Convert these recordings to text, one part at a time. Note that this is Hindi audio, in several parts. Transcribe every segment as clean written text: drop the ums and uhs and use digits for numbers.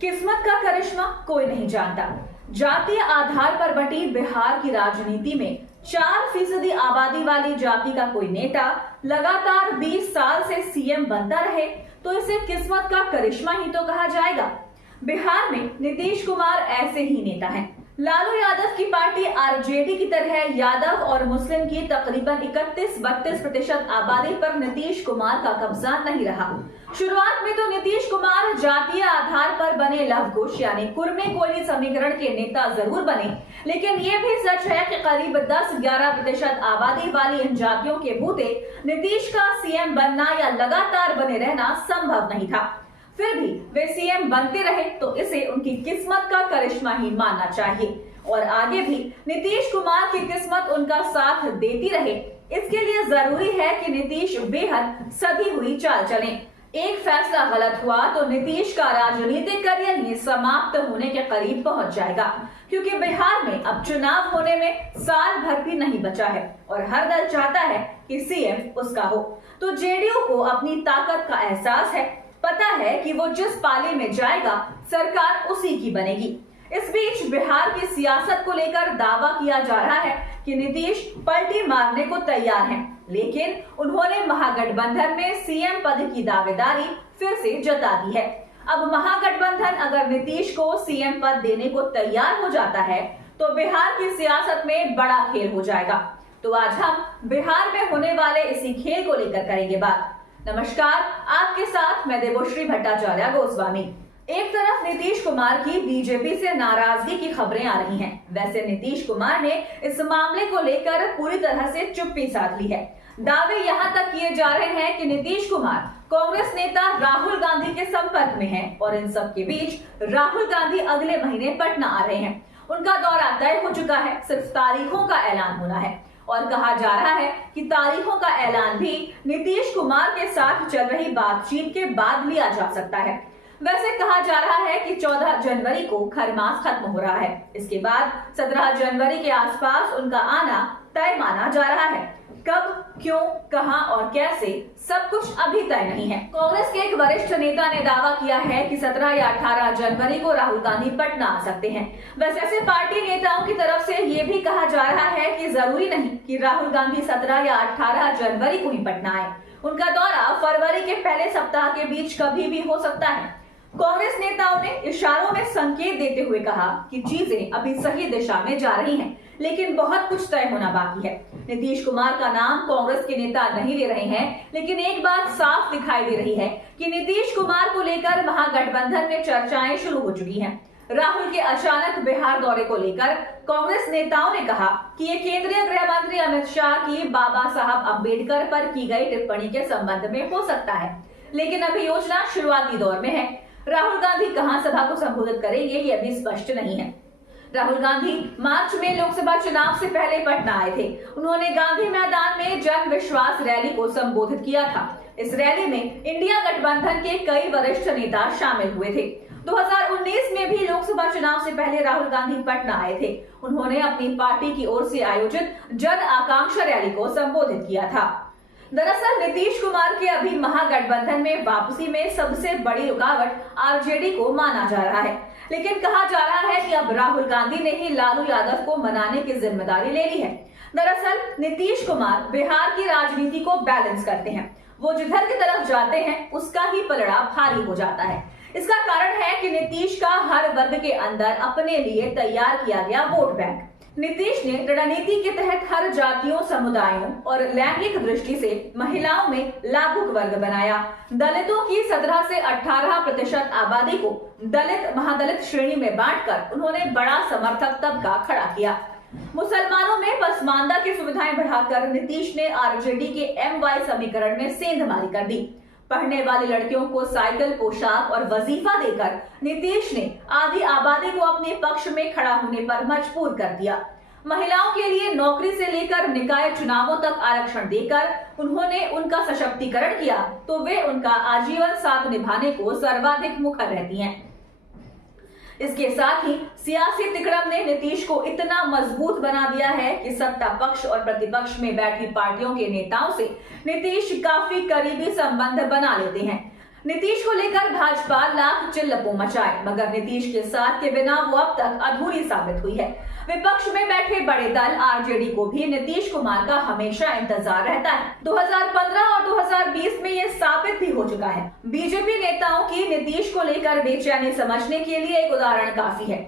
किस्मत का करिश्मा कोई नहीं जानता। जातीय आधार पर बंटी बिहार की राजनीति में 4% आबादी वाली जाति का कोई नेता लगातार 20 साल से सीएम बनता रहे तो इसे किस्मत का करिश्मा ही तो कहा जाएगा। बिहार में नीतीश कुमार ऐसे ही नेता हैं। लालू यादव की पार्टी आरजेडी की तरह यादव और मुस्लिम की तकरीबन 31-32% आबादी पर नीतीश कुमार का कब्जा नहीं रहा। शुरुआत में तो नीतीश कुमार जातीय आधार पर बने लवकुश यानी कुर्मे कोली समीकरण के नेता जरूर बने, लेकिन ये भी सच है कि करीब 10-11% आबादी वाली इन जातियों के बूते नीतीश का सीएम बनना या लगातार बने रहना संभव नहीं था। फिर भी वे सीएम बनते रहे तो इसे उनकी किस्मत का करिश्मा ही मानना चाहिए और आगे भी नीतीश कुमार की किस्मत उनका साथ देती रहे। इसके लिए जरूरी है कि नीतीश बेहद सधी हुई चाल चलें। एक फैसला गलत हुआ तो नीतीश का राजनीतिक करियर ही समाप्त होने के करीब पहुंच जाएगा, क्योंकि बिहार में अब चुनाव होने में साल भर भी नहीं बचा है और हर दल चाहता है कि सीएम उसका हो। तो जेडीयू को अपनी ताकत का एहसास है, पता है कि वो जिस पाले में जाएगा सरकार उसी की बनेगी। इस बीच बिहार की सियासत को लेकर दावा किया जा रहा है कि नीतीश पलटी मारने को तैयार हैं, लेकिन उन्होंने महागठबंधन में सीएम पद की दावेदारी फिर से जता दी है। अब महागठबंधन अगर नीतीश को सीएम पद देने को तैयार हो जाता है तो बिहार की सियासत में बड़ा खेल हो जाएगा। तो आज हम बिहार में होने वाले इसी खेल को लेकर करेंगे बात। नमस्कार, आपके साथ मैं देवोश्री भट्टाचार्य गोस्वामी। एक तरफ नीतीश कुमार की बीजेपी से नाराजगी की खबरें आ रही हैं। वैसे नीतीश कुमार ने इस मामले को लेकर पूरी तरह से चुप्पी साध ली है। दावे यहां तक किए जा रहे हैं कि नीतीश कुमार कांग्रेस नेता राहुल गांधी के संपर्क में हैं और इन सब के बीच राहुल गांधी अगले महीने पटना आ रहे हैं। उनका दौरा तय हो चुका है, सिर्फ तारीखों का ऐलान होना है और कहा जा रहा है कि तारीखों का ऐलान भी नीतीश कुमार के साथ चल रही बातचीत के बाद लिया जा सकता है। वैसे कहा जा रहा है कि 14 जनवरी को खरमास खत्म हो रहा है। इसके बाद 17 जनवरी के आसपास उनका आना तय माना जा रहा है। कब, क्यों, कहां और कैसे, सब कुछ अभी तय नहीं है। कांग्रेस के एक वरिष्ठ नेता ने दावा किया है कि 17 या 18 जनवरी को राहुल गांधी पटना आ सकते हैं। वैसे पार्टी नेताओं की तरफ से ये भी कहा जा रहा है कि जरूरी नहीं कि राहुल गांधी 17 या 18 जनवरी को ही पटना आए। उनका दौरा फरवरी के पहले सप्ताह के बीच कभी भी हो सकता है। कांग्रेस नेताओं ने इशारों में संकेत देते हुए कहा कि चीजें अभी सही दिशा में जा रही हैं, लेकिन बहुत कुछ तय होना बाकी है। नीतीश कुमार का नाम कांग्रेस के नेता नहीं ले रहे हैं, लेकिन एक बात साफ दिखाई दे रही है कि नीतीश कुमार को लेकर महागठबंधन में चर्चाएं शुरू हो चुकी हैं। राहुल के अचानक बिहार दौरे को लेकर कांग्रेस नेताओं ने कहा कि ये केंद्रीय गृह मंत्री अमित शाह की बाबा साहब अम्बेडकर पर की गई टिप्पणी के संबंध में हो सकता है, लेकिन अभी योजना शुरुआती दौर में है। राहुल गांधी कहां सभा को संबोधित करेंगे ये अभी स्पष्ट नहीं है। राहुल गांधी मार्च में लोकसभा चुनाव से पहले पटना आए थे। उन्होंने गांधी मैदान में जन विश्वास रैली को संबोधित किया था। इस रैली में इंडिया गठबंधन के कई वरिष्ठ नेता शामिल हुए थे। 2019 में भी लोकसभा चुनाव से पहले राहुल गांधी पटना आए थे। उन्होंने अपनी पार्टी की ओर से आयोजित जन आकांक्षा रैली को संबोधित किया था। दरअसल नीतीश कुमार के अभी महागठबंधन में वापसी में सबसे बड़ी रुकावट आरजेडी को माना जा रहा है, लेकिन कहा जा रहा है कि अब राहुल गांधी ने ही लालू यादव को मनाने की जिम्मेदारी ले ली है। दरअसल नीतीश कुमार बिहार की राजनीति को बैलेंस करते हैं। वो जिधर की तरफ जाते हैं उसका ही पलड़ा भारी हो जाता है। इसका कारण है कि नीतीश का हर वर्ग के अंदर अपने लिए तैयार किया गया वोट बैंक। नीतीश ने रणनीति के तहत हर जातियों, समुदायों और लैंगिक दृष्टि से महिलाओं में लाभुक वर्ग बनाया। दलितों की 17 से 18% आबादी को दलित, महादलित श्रेणी में बांटकर उन्होंने बड़ा समर्थक तबका खड़ा किया। मुसलमानों में पसमानदा की सुविधाएं बढ़ाकर नीतीश ने आरजेडी के MY समीकरण में सेंधमारी कर दी। पढ़ने वाली लड़कियों को साइकिल, पोशाक और वजीफा देकर नीतीश ने आधी आबादी को अपने पक्ष में खड़ा होने पर मजबूर कर दिया। महिलाओं के लिए नौकरी से लेकर निकाय चुनावों तक आरक्षण देकर उन्होंने उनका सशक्तिकरण किया, तो वे उनका आजीवन साथ निभाने को सर्वाधिक मुखर रहती हैं। इसके साथ ही सियासी तिकड़म ने नीतीश को इतना मजबूत बना दिया है कि सत्ता पक्ष और प्रतिपक्ष में बैठी पार्टियों के नेताओं से नीतीश काफी करीबी संबंध बना लेते हैं। नीतीश को लेकर भाजपा लाख चिल्लपो मचाए, मगर नीतीश के साथ के बिना वो अब तक अधूरी साबित हुई है। विपक्ष में बैठे बड़े दल आरजेडी को भी नीतीश कुमार का हमेशा इंतजार रहता है। 2015 और 2020 में ये साबित भी हो चुका है। बीजेपी नेताओं की नीतीश को लेकर बेचैनी समझने के लिए एक उदाहरण काफी है।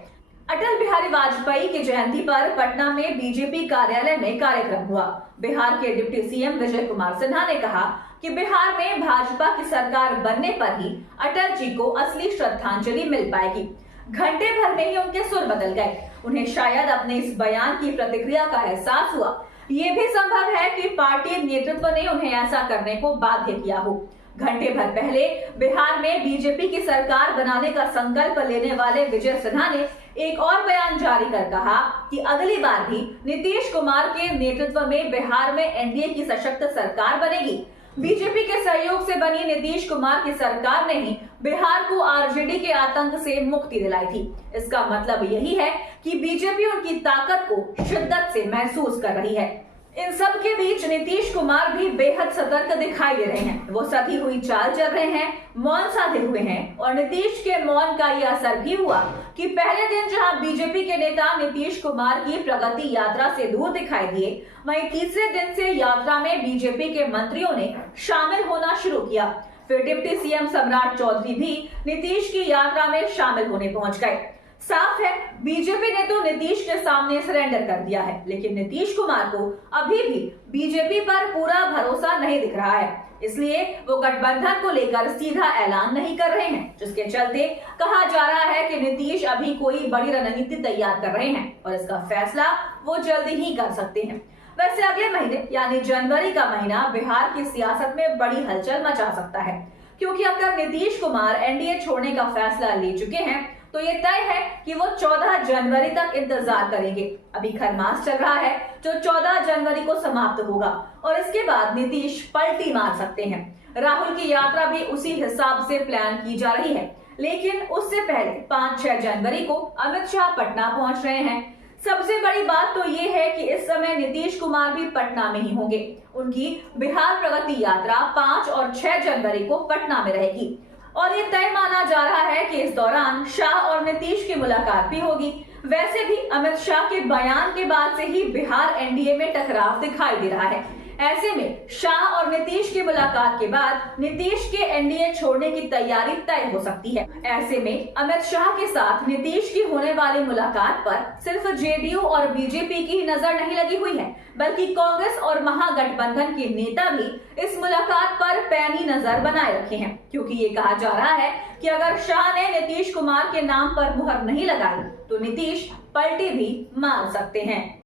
अटल बिहारी वाजपेयी की जयंती पर पटना में बीजेपी कार्यालय में कार्यक्रम हुआ। बिहार के डिप्टी सीएम विजय कुमार सिन्हा ने कहा कि बिहार में भाजपा की सरकार बनने पर ही अटल जी को असली श्रद्धांजलि मिल पाएगी। घंटे भर में ही उनके सुर बदल गए। उन्हें शायद अपने इस बयान की प्रतिक्रिया का एहसास हुआ। ये भी संभव है कि पार्टी नेतृत्व ने उन्हें ऐसा करने को बाध्य किया हो। घंटे भर पहले बिहार में बीजेपी की सरकार बनाने का संकल्प लेने वाले विजय सिन्हा ने एक और बयान जारी कर कहा कि अगली बार भी नीतीश कुमार के नेतृत्व में बिहार में एनडीए की सशक्त सरकार बनेगी। बीजेपी के सहयोग से बनी नीतीश कुमार की सरकार ने ही बिहार को आरजेडी के आतंक से मुक्ति दिलाई थी। इसका मतलब यही है कि बीजेपी उनकी ताकत को शिद्दत से महसूस कर रही है। इन सब के बीच नीतीश कुमार भी बेहद सतर्क दिखाई दे रहे हैं। वो सधी हुई चाल चल रहे हैं, मौन साधे हुए हैं और नीतीश के मौन का यह असर भी हुआ कि पहले दिन जहां बीजेपी के नेता नीतीश कुमार की प्रगति यात्रा से दूर दिखाई दिए, वहीं तीसरे दिन से यात्रा में बीजेपी के मंत्रियों ने शामिल होना शुरू किया। फिर डिप्टी सीएम सम्राट चौधरी भी नीतीश की यात्रा में शामिल होने पहुंच गए। साफ है, बीजेपी ने तो नीतीश के सामने सरेंडर कर दिया है, लेकिन नीतीश कुमार को अभी भी बीजेपी पर पूरा भरोसा नहीं दिख रहा है। इसलिए वो गठबंधन को लेकर सीधा ऐलान नहीं कर रहे हैं, जिसके चलते कहा जा रहा है कि नीतीश अभी कोई बड़ी रणनीति तैयार कर रहे हैं और इसका फैसला वो जल्दी ही कर सकते हैं। वैसे अगले महीने यानी जनवरी का महीना बिहार की सियासत में बड़ी हलचल मचा सकता है, क्योंकि अगर नीतीश कुमार एनडीए छोड़ने का फैसला ले चुके हैं तो ये तय है कि वो 14 जनवरी तक इंतजार करेंगे। अभी खरमास चल रहा है जो 14 जनवरी को समाप्त होगा और इसके बाद नीतीश पलटी मार सकते हैं। राहुल की यात्रा भी उसी हिसाब से प्लान की जा रही है, लेकिन उससे पहले 5-6 जनवरी को अमित शाह पटना पहुंच रहे हैं। सबसे बड़ी बात तो ये है कि इस समय नीतीश कुमार भी पटना में ही होंगे। उनकी बिहार प्रगति यात्रा 5 और 6 जनवरी को पटना में रहेगी और ये तय माना जा रहा है कि इस दौरान शाह और नीतीश की मुलाकात भी होगी। वैसे भी अमित शाह के बयान के बाद से ही बिहार एनडीए में टकराव दिखाई दे रहा है। ऐसे में शाह और नीतीश की मुलाकात के बाद नीतीश के एनडीए छोड़ने की तैयारी तय हो सकती है। ऐसे में अमित शाह के साथ नीतीश की होने वाली मुलाकात पर सिर्फ जेडीयू और बीजेपी की ही नजर नहीं लगी हुई है, बल्कि कांग्रेस और महागठबंधन के नेता भी इस मुलाकात पर पैनी नजर बनाए रखे हैं, क्योंकि ये कहा जा रहा है कि अगर शाह ने नीतीश कुमार के नाम पर मुहर नहीं लगाई तो नीतीश पलटी भी मार सकते हैं।